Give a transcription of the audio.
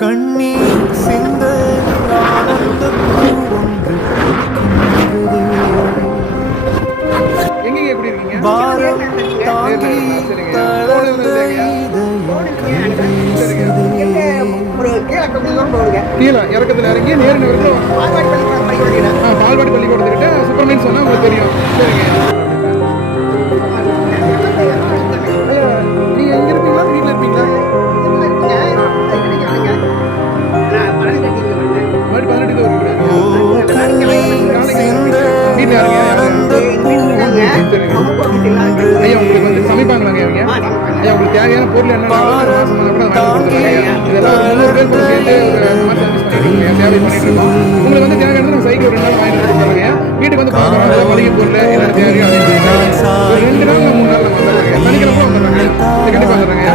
கண்ணீர் சிந்த ஆனந்த பூவொன்று பூக்கின்றது. எங்கேங்க எப்படி இருக்கீங்க? பாரம் தாங்கி தளர்ந்த இதயம் கைவீசுதே. கீழே இறக்கத்துல இறங்கி நேரில் வரைக்கும் பால்வாடி பள்ளிக்கூடத்துக்கிட்ட சுப்பிரமணியன் சொன்னா உங்களுக்கு தெரியும். சரிங்க. நீங்க எங்க இருப்பீங்களா வீட்டில் இருப்பீங்களா? மறுபடி 18 வருவீங்களா? ஓ கண்ணீர் சிந்த ஆனந்த பூவொன்று பூக்கின்றது. ஐயா உங்களுக்கு வந்து சமைப்பாங்களாங்க அவங்க? ஐயா உங்களுக்கு தேவையான பொருள் என்ன பாரம் தாங்கி உங்களுக்கு வந்து தேவையானது நம்ம சைக்கிள் 2 நாள் வாங்கிட்டு போறாங்க. வீட்டுக்கு வந்து பார்க்கணும் மளிகை பொருள் என்ன தேவையோ 2 நாள் 3 நாள் நம்ம வந்துடுறாங்க. சனிக்கிழமை வந்துடுறாங்க. கண்டிப்பாக வந்துடுறாங்க.